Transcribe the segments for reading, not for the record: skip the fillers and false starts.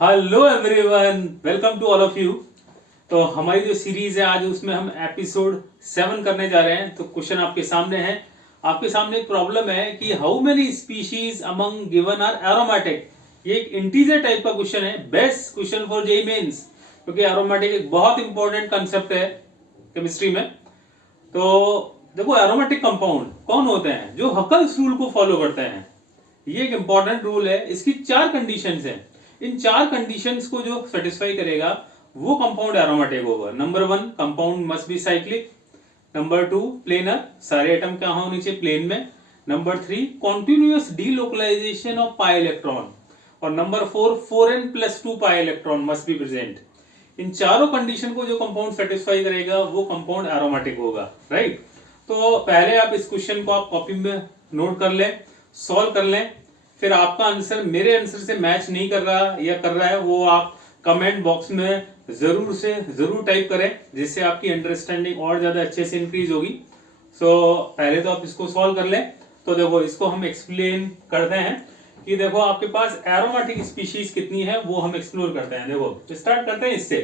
Hello everyone, welcome to all of you. तो हमारी जो सीरीज है आज उसमें हम एपिसोड 7 करने जा रहे हैं। तो क्वेश्चन आपके सामने है। आपके सामने एक प्रॉब्लम है कि how many species among given are aromatic. ये एक इंटीजर टाइप का क्वेश्चन है, best question for JEE Mains, क्योंकि एरोमेटिक एक बहुत इंपॉर्टेंट कंसेप्ट है केमिस्ट्री में। तो देखो, एरोमेटिक कंपाउंड कौन होते हैं? जो हकल्स रूल को फॉलो करते हैं। ये एक इंपॉर्टेंट रूल है। इसकी 4 कंडीशंस हैं। इन 4 कंडीशंस को जो सेटिस्फाई करेगा वो कंपाउंड एरोमेटिक होगा। Number 1, compound must be cyclic. Number 2, planar, सारे एटम कहां होने चाहिए? प्लेन में। Number 3, continuous delocalization of pi electron. और number 4, 4n+2 pi electron must be present. इन चारों कंडीशन को जो कंपाउंड सेटिस्फाई करेगा वो कंपाउंड एरोमेटिक होगा, राइट। तो पहले आप इस क्वेश्चन को आप कॉपी में नोट कर लें, सॉल्व कर लें। फिर आपका आंसर मेरे आंसर से मैच नहीं कर रहा या कर रहा है वो आप कमेंट बॉक्स में जरूर टाइप करें, जिससे आपकी अंडरस्टैंडिंग और ज्यादा अच्छे से इंक्रीज होगी। पहले तो आप इसको सॉल्व कर लें। तो देखो, इसको हम एक्सप्लेन करते हैं कि देखो आपके पास एरोमेटिक स्पीशीज कितनी है वो हम एक्सप्लोर करते हैं। देखो स्टार्ट करते हैं इससे।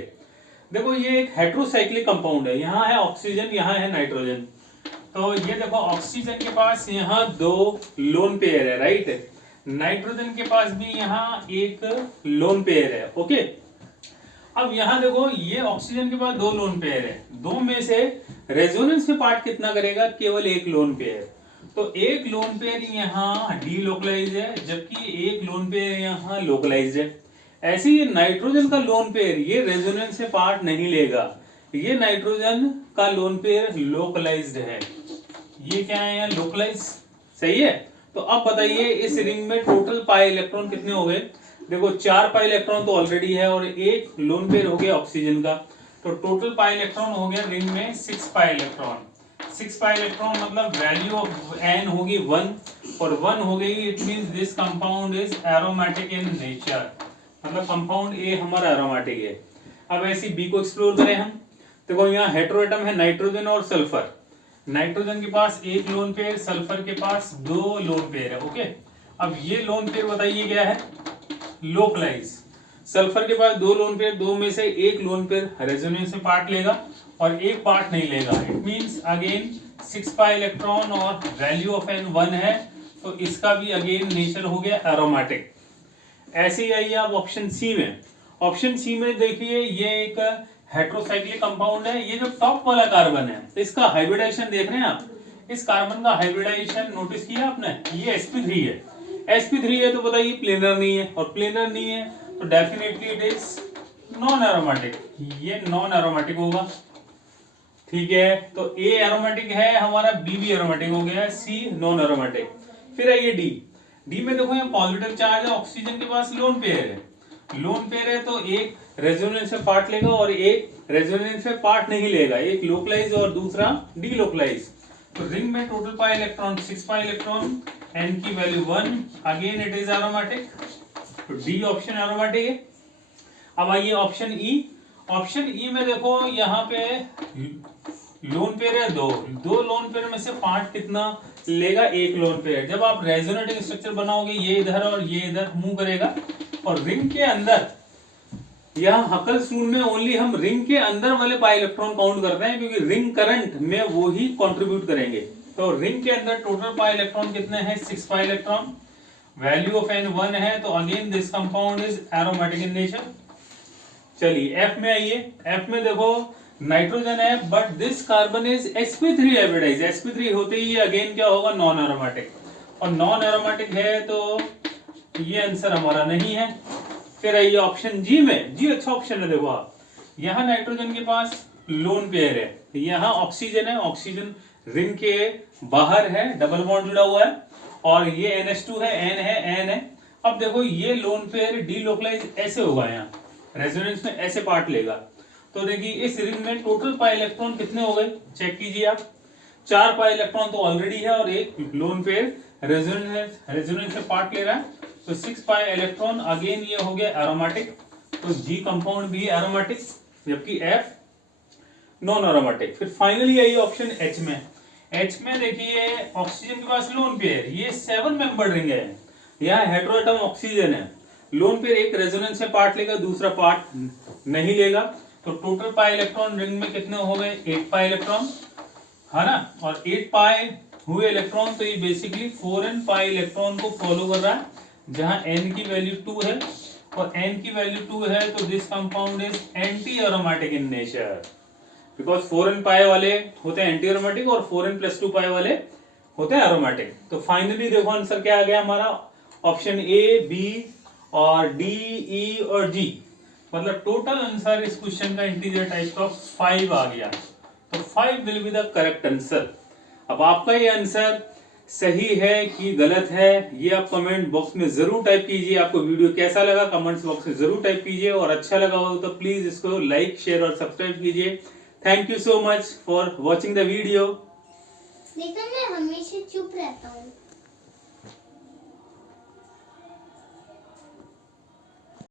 देखो, ये एक हेट्रोसाइक्लिक कंपाउंड है। यहाँ है ऑक्सीजन, यहाँ है नाइट्रोजन। तो ये देखो, ऑक्सीजन के पास यहाँ 2 लोन पेयर है, राइट। नाइट्रोजन के पास भी यहाँ एक लोन पेयर है, ओके। अब यहाँ देखो, ये ऑक्सीजन के पास 2 लोन पेयर है। दो में से रेजोनेंस में पार्ट कितना करेगा? केवल एक लोन पेयर। तो एक लोन पेयर यहाँ डीलोकलाइज है, जबकि एक लोन पेयर यहाँ लोकलाइज है। ऐसे ही नाइट्रोजन का लोन पेयर ये रेजोनेंस में पार्ट नहीं लेगा। ये नाइट्रोजन का लोन पेयर लोकलाइज्ड है। ये क्या है? यहाँ लोकलाइज, सही है। तो अब बताइए, इस रिंग में टोटल पाई इलेक्ट्रॉन कितने हो गए? देखो, 4 पाई इलेक्ट्रॉन तो ऑलरेडी है और एक लोन पेयर हो गया ऑक्सीजन का। तो टोटल पाई इलेक्ट्रॉन हो गया रिंग में 6 पाई इलेक्ट्रॉन। 6 पाई इलेक्ट्रॉन मतलब वैल्यू ऑफ एन होगी 1 और 1 हो गई। It means this compound is aromatic in nature, मतलब कंपाउंड ए हमारा एरोमेटिक है। अब ऐसी बी को एक्सप्लोर करें हम। देखो, यहाँ हेटेरोएटम है नाइट्रोजन और सल्फर। नाइट्रोजन के पास एक लोन पेयर, सल्फर के पास 2 लोन पेयर है, ओके। अब ये लोन पेयर बताइए क्या है? लोकलाइज। सल्फर के पास 2 लोन पेयर, 2 में से एक लोन पेयर रेजोनेंस में पार्ट लेगा और एक पार्ट नहीं लेगा। It means again 6 pi electron और वैल्यू ऑफ एन 1 है। तो इसका भी अगेन नेचर हो गया एरोमेटिक। ऐसे ही आइए आप ऑप्शन सी में। ऑप्शन सी में देखिए, ये एक हेट्रोसाइक्लिक कंपाउंड है। ये जो टॉप वाला कार्बन है, तो इसका हाइब्रिडाइजेशन देख रहे हैं आप। इस कार्बन का हाइब्रिडाइजेशन नोटिस किया आपने? ये sp3 है। sp3 है तो बताइए प्लेनर नहीं है, और प्लेनर नहीं है तो definitely it is non aromatic. ये नॉन एरोमेटिक होगा, ठीक है। तो ए एरोमेटिक है हमारा, बी भी एरोमेटिक हो गया, सी नॉन एरोमेटिक। फिर आइए डी। डी में देखो, यहाँ पॉजिटिव चार्ज है, ऑक्सीजन के पास लोन पेयर है। लोन पेयर है तो एक रेजोनेंस में पार्ट लेगा और एक रेजोनेंस में पार्ट नहीं लेगा। एक लोकलाइज और दूसरा डीलोकलाइज। तो रिंग में total pi electron 6 pi electron, n की value 1, again it is aromatic. तो डी ऑप्शन एरोमेटिक है। अब आइए ऑप्शन ई। ऑप्शन ई में देखो, यहाँ पे लोन पेयर है 2 लोन पेयर में से पार्ट कितना लेगा? एक लोन पेयर। जब आप रेजोनेटिंग स्ट्रक्चर बनाओगे, ये इधर और ये इधर मूव करेगा। और रिंग के अंदर, यहाँ हकल्स रूल में ओनली हम रिंग के अंदर वाले पाई इलेक्ट्रॉन काउंट करते हैं, क्योंकि रिंग करंट में वो ही कंट्रीब्यूट करेंगे। तो रिंग के अंदर टोटल पाई इलेक्ट्रॉन कितने हैं? 6 pi electron. Value of n 1 है, तो again this compound is aromatic in nature. चलिए एफ में आइए। एफ में देखो, नाइट्रोजन है but this carbon is sp3 hybridize. sp3 होते ही अगेन क्या होगा? Non aromatic. और नॉन एरोमेटिक है तो ये आंसर हमारा नहीं है। फिर आइए ऑप्शन जी में। जी अच्छा ऑप्शन है। देखो आप, यहाँ नाइट्रोजन के पास लोन पेयर है, यहाँ ऑक्सीजन है। ऑक्सीजन रिंग के बाहर है, डबल बॉन्ड जुड़ा हुआ है। और ये NH2 है, N है। अब देखो, ये लोन पेयर डीलोकलाइज ऐसे होगा, यहाँ रेजोनेंस में ऐसे पार्ट लेगा। तो देखिए, इस रिंग में टोटल पाई इलेक्ट्रॉन कितने हो गए? चेक कीजिए आप। 4 पाई इलेक्ट्रॉन तो ऑलरेडी है और एक लोन पेयर रेजोनेंस में पार्ट ले रहा है। तो 6 पाई इलेक्ट्रॉन, अगेन ये हो गया एरोमेटिक। तो जी कंपाउंड भी एरोमेटिक, जबकि एफ नॉन एरोमेटिक। फिर फाइनली आई ऑप्शन एच में। एच में देखिए, ऑक्सीजन के पास लोन पेयर, ये 7 मेंबर रिंग है। यहाँ हेटेरोएटम ऑक्सीजन है। लोन पेयर एक रेजोनेंस में पार्ट लेगा, दूसरा पार्ट नहीं लेगा। तो टोटल पाई इलेक्ट्रॉन रिंग में कितने हो गए? 8 पाई इलेक्ट्रॉन, है ना। और 8 पाई हुए इलेक्ट्रॉन, तो ये बेसिकली 4n पाई इलेक्ट्रॉन को फॉलो कर रहा है, जहां n की वैल्यू 2 है और n की वैल्यू 2 है, तो this compound is anti aromatic in nature, because 4n पाई वाले होते हैं एंटी एरोमेटिक और 4n + 2 पाई वाले होते हैं एरोमेटिक। तो फाइनली देखो आंसर क्या आ गया हमारा, ऑप्शन ए, बी और डी, ई और जी। मतलब टोटल आंसर इस क्वेश्चन का इंटीजर टाइप का 5 आ गया। तो 5 will be the correct answer. अब आपका ये आंसर सही है कि गलत है, ये आप कमेंट बॉक्स में जरूर टाइप कीजिए। आपको वीडियो कैसा लगा कमेंट्स बॉक्स में जरूर टाइप कीजिए, और अच्छा लगा हो तो प्लीज इसको लाइक, शेयर और सब्सक्राइब कीजिए। Thank you so much for watching the video. लेकिन मैं हमेशा चुप रहता हूँ।